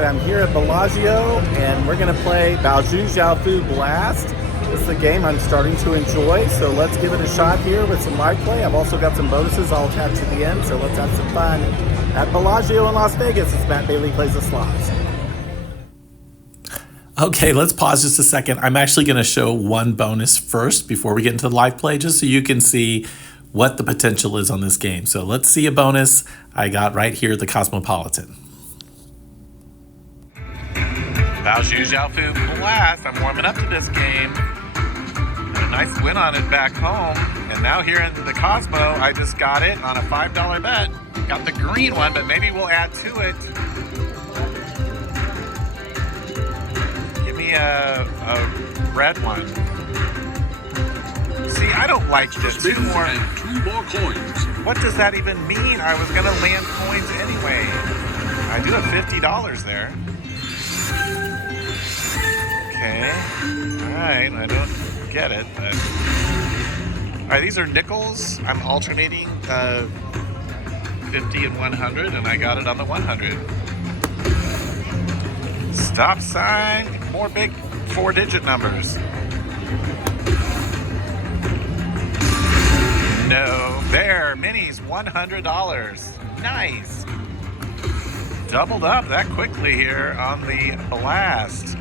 right, I'm here at Bellagio, and we're going to play Bao Zhu Zhao Blast. This is a game I'm starting to enjoy, so let's give it a shot here with some live play. I've also got some bonuses I'll attach at the end, so let's have some fun at Bellagio in Las Vegas as Matt Bailey plays the slots. Okay, let's pause just a second. I'm actually going to show one bonus first before we get into the live play, just so you can see what the potential is on this game. So let's see a bonus I got right here at the Cosmopolitan. Bao Zhu Zhao Blast. I'm warming up to this game. Had a nice win on it back home. And now here in the Cosmo, I just got it on a $5 bet. Got the green one, but maybe we'll add to it. Give me a red one. See, I don't like this. Two more coins. What does that even mean? I was gonna land coins anyway. I do have $50 there. Okay. Alright, I don't get it, but... Alright, these are nickels. I'm alternating 50 and 100, and I got it on the 100. Stop sign. More big 4-digit numbers. No. There. Minis, $100. Nice. Doubled up that quickly here on the Blast.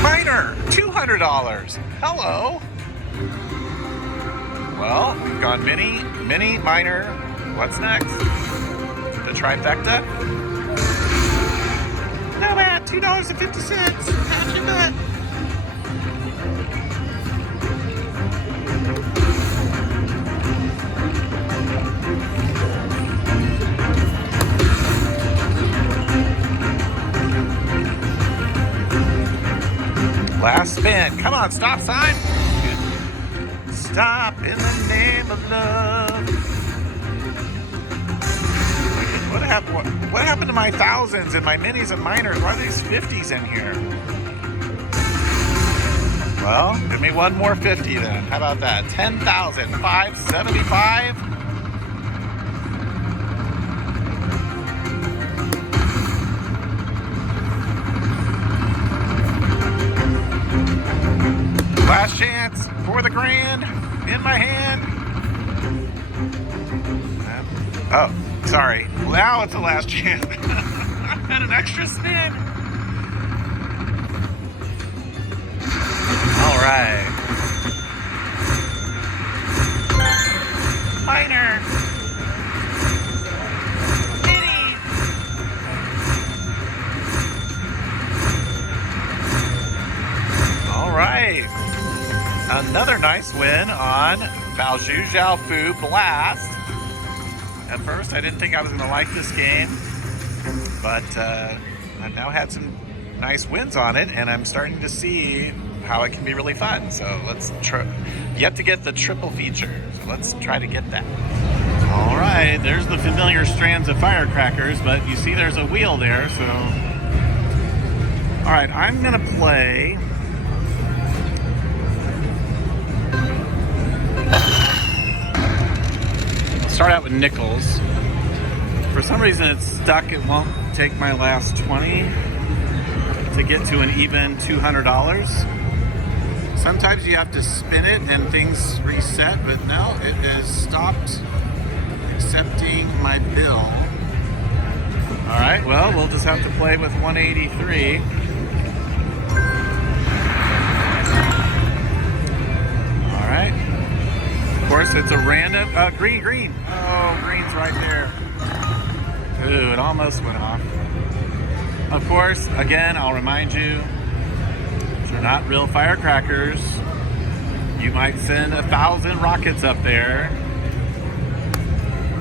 Minor, $200. Hello. Well, we've gone mini, minor. What's next? The trifecta? No bad, $2.50. How'd you bet? Last spin. Come on, stop sign. Stop in the name of love. What happened to my thousands and my minis and minors? Why are these 50s in here? Well, give me one more 50 then. How about that? 10,000. 575. Last chance for the grand in my hand. Oh, sorry. Now it's the last chance. I've got an extra spin. All right. Minor. Mini. All right. Another nice win on Bao Zhu Zhao Blast. At first, I didn't think I was going to like this game, but I've now had some nice wins on it, and I'm starting to see how it can be really fun. So let's try. Yet to get the triple feature, so let's try to get that. All right, there's the familiar strands of firecrackers, but you see there's a wheel there, so... All right, I'm going to play... Start out with nickels. For some reason it's stuck. It won't take my last 20 to get to an even $200. Sometimes you have to spin it and things reset, but no, it has stopped accepting my bill. All right, well, we'll just have to play with 183. All right. Of course, it's a random, green. Oh, green's right there. Ooh, it almost went off. Of course, again, I'll remind you, they're not real firecrackers. You might send 1,000 rockets up there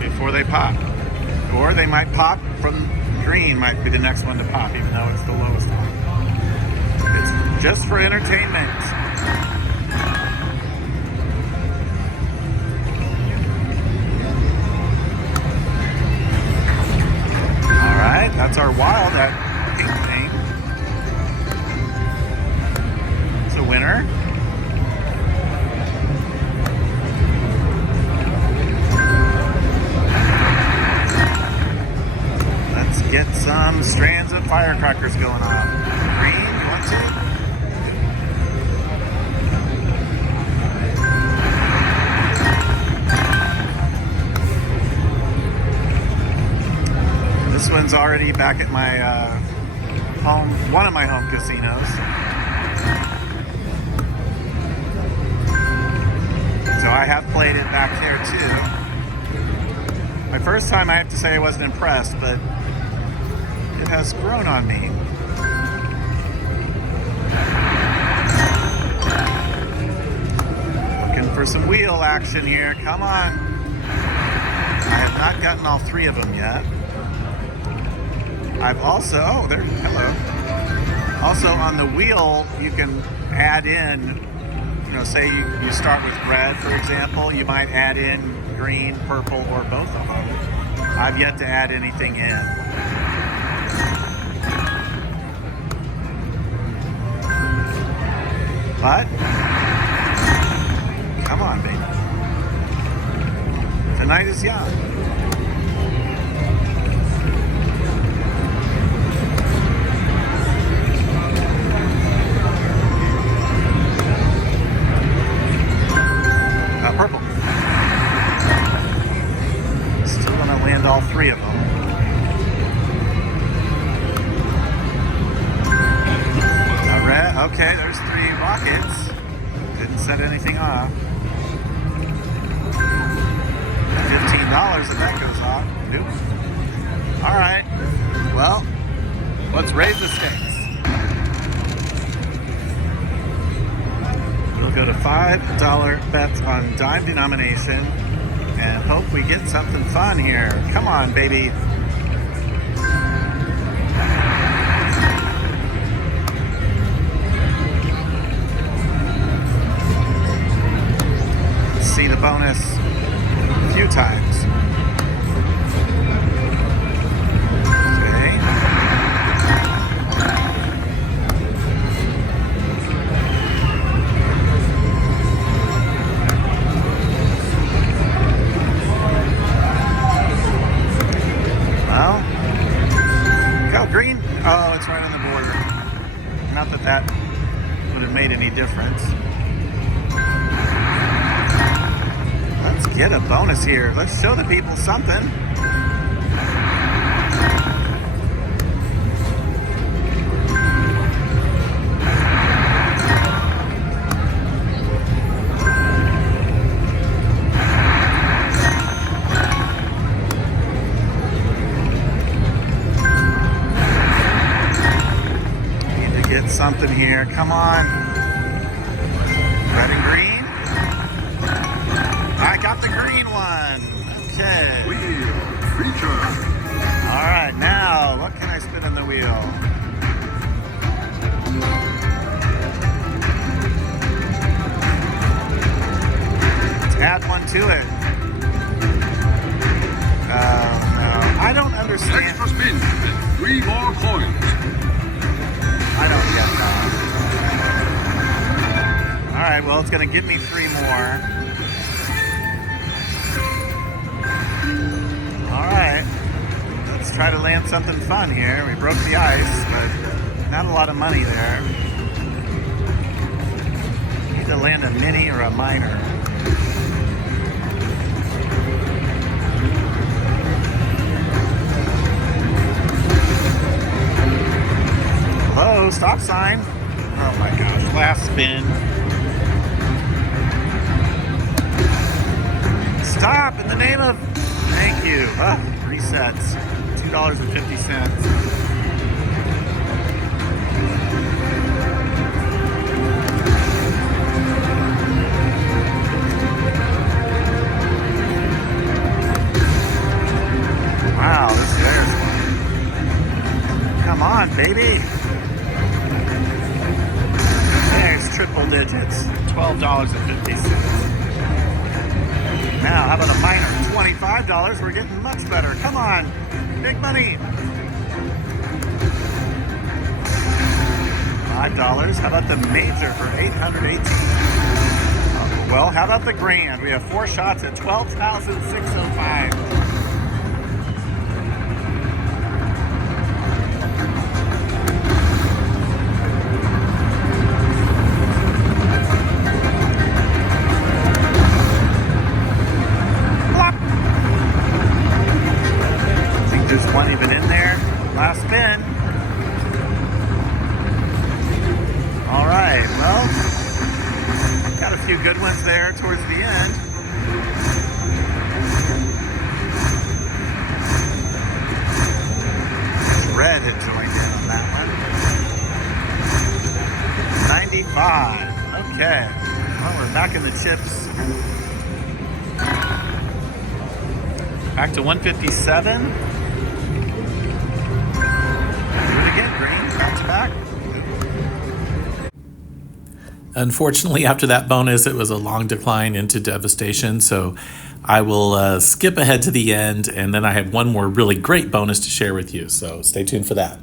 before they pop. Or they might pop from green, might be the next one to pop, even though it's the lowest one. It's just for entertainment. That's our wild at pink thing. It's a winner. some strands of firecrackers going off. Green, you want to? This one's already back at my one of my home casinos. So I have played it back there too. My first time, I have to say I wasn't impressed, but it has grown on me. Looking for some wheel action here. Come on. I have not gotten all three of them yet. I've also, oh, there, hello. Also on the wheel, you can add in, you know, say you start with red, for example, you might add in green, purple, or both of them. I've yet to add anything in. But, come on, baby. Tonight is young. Purple. Still gonna land all three of them. Red. Okay, there's three rockets. Didn't set anything off. $15 if that goes off. Nope. All right. Well, let's raise the stakes. We'll go to $5 bets on dime denomination and hope we get something fun here. Come on, baby. Let's see the bonus a few times. Oh, it's right on the border. Not that that would have made any difference. Let's get a bonus here. Let's show the people something. Something here. Come on. Red and green. I got the green one. Okay. Wheel feature. All right. Now, what can I spin in the wheel? Let's add one to it. No. I don't understand. Extra spin and 3 more coins. I don't get that. All right, well, it's going to give me 3 more. All right, let's try to land something fun here. We broke the ice, but not a lot of money there. Need to land a mini or a minor. Hello, stop sign. Oh my gosh, last spin. Stop in the name of, thank you. Resets, $2.50. Wow, this there's one. Come on, baby. There's triple digits, $12.50. Now, how about a minor? $25. We're getting much better. Come on, big money. $5. How about the major for $818? Well, how about the grand? We have 4 shots at $12,605. good ones there towards the end. Red had joined in on that one. 95. Okay. Well, we're back in the chips. Back to 157. Do it again, green. Back to back. Unfortunately, after that bonus, it was a long decline into devastation, so I will skip ahead to the end, and then I have one more really great bonus to share with you, so stay tuned for that.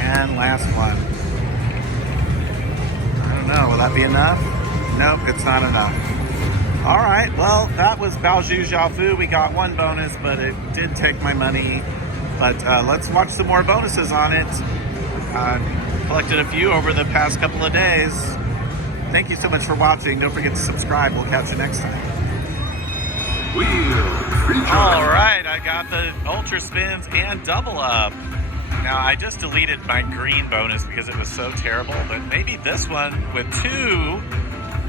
And last one. I don't know, will that be enough? Nope, it's not enough. All right, well, that was Bao Zhu Zhao. We got one bonus, but it did take my money. But let's watch some more bonuses on it. Collected a few over the past couple of days. Thank you so much for watching. Don't forget to subscribe. We'll catch you next time. Wheel. Feature. All right, I got the ultra spins and double up. Now, I just deleted my green bonus because it was so terrible, but maybe this one with 2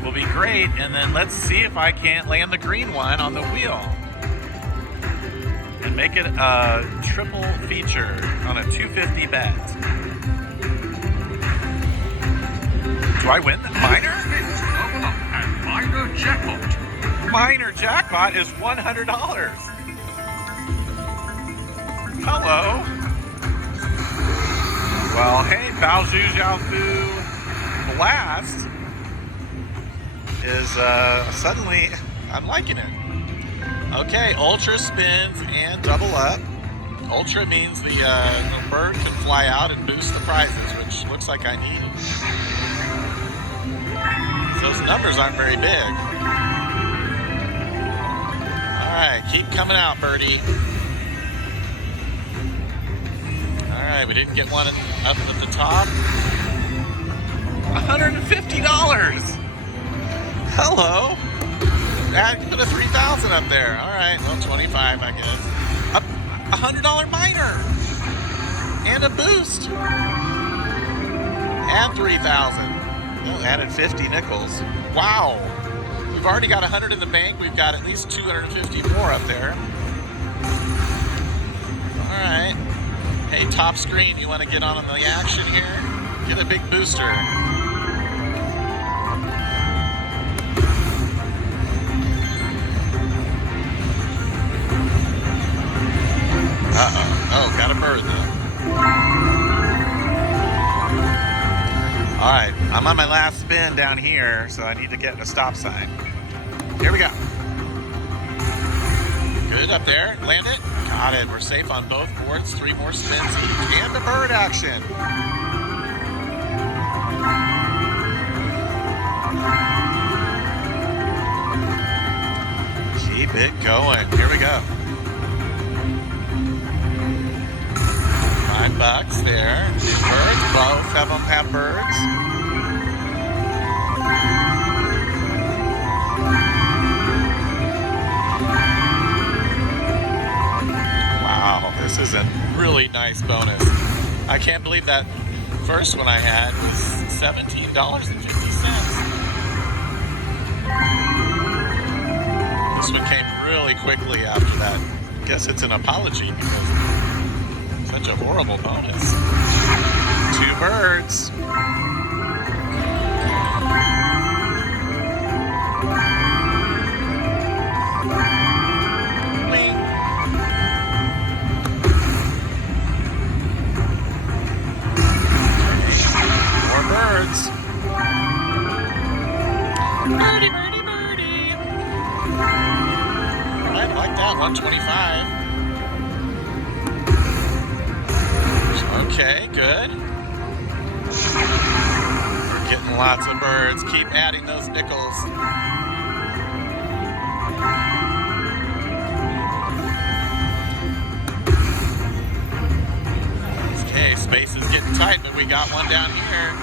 will be great. And then let's see if I can't land the green one on the wheel and make it a triple feature on a 250 bet. Do I win the minor? Double up and minor jackpot. Minor jackpot is $100. Hello. Well, hey, Bao Zhu Zhao Blast is suddenly, I'm liking it. Okay, ultra spins and double up. Ultra means the bird can fly out and boost the prizes, which looks like I need. Those numbers aren't very big. Alright, keep coming out, birdie. Alright, we didn't get one up at the top. $150! Hello! Put a 3,000 up there. Alright, well, 25, I guess. A $100 minor! And a boost! And 3,000. Oh, added 50 nickels. Wow! We've already got 100 in the bank. We've got at least 250 more up there. Alright. Hey, top screen, you want to get on the action here? Get a big booster. Uh-oh. Oh, got a bird though. Alright, I'm on my last spin down here, so I need to get a stop sign. Here we go. Good up there. Land it. Got it. We're safe on both boards. 3 more spins each. And the bird action. Keep it going. Here we go. $5 there. Birds. Both of them have birds. Wow, this is a really nice bonus. I can't believe that first one I had was $17.50. This one came really quickly after that. I guess it's an apology because such a horrible bonus. 2 birds. Wing. More birds. Birdie, birdie, birdie. I like that. 125. Okay, good. We're getting lots of birds. Keep adding those nickels. Okay, space is getting tight, but we got one down here.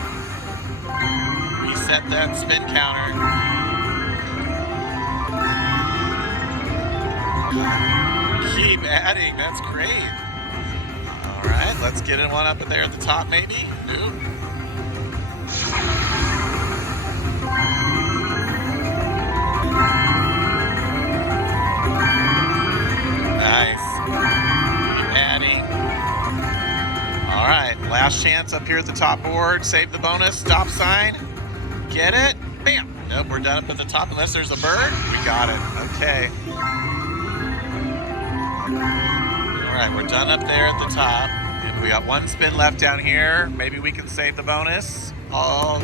Reset that spin counter. Keep adding, that's great. Alright, let's get in one up there at the top maybe. Nope. chance up here at the top board. Save the bonus. Stop sign. Get it. Bam. Nope, we're done up at the top unless there's a bird. We got it. Okay. All right, we're done up there at the top. And we got one spin left down here. Maybe we can save the bonus. All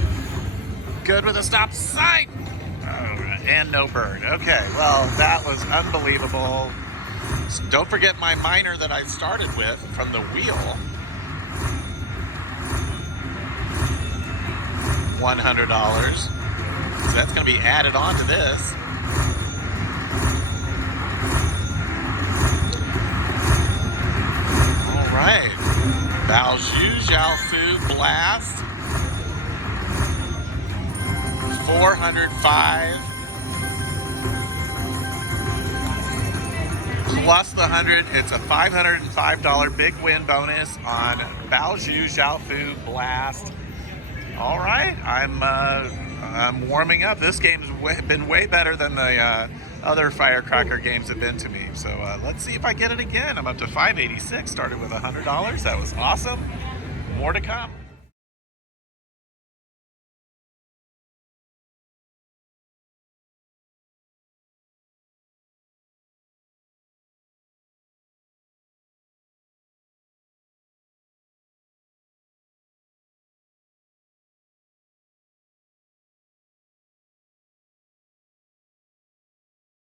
good with a stop sign. All right, and no bird. Okay, well, that was unbelievable. So don't forget my miner that I started with from the wheel. $100. So that's going to be added on to this. All right. Bao Zhu Zhao Fu Blast. 405. Plus the 100. It's a $505 big win bonus on Bao Zhu Zhao Fu Blast. All right, I'm warming up. This game's been way better than the other Firecracker games have been to me. So let's see if I get it again. I'm up to 586. Started with $100. That was awesome. More to come.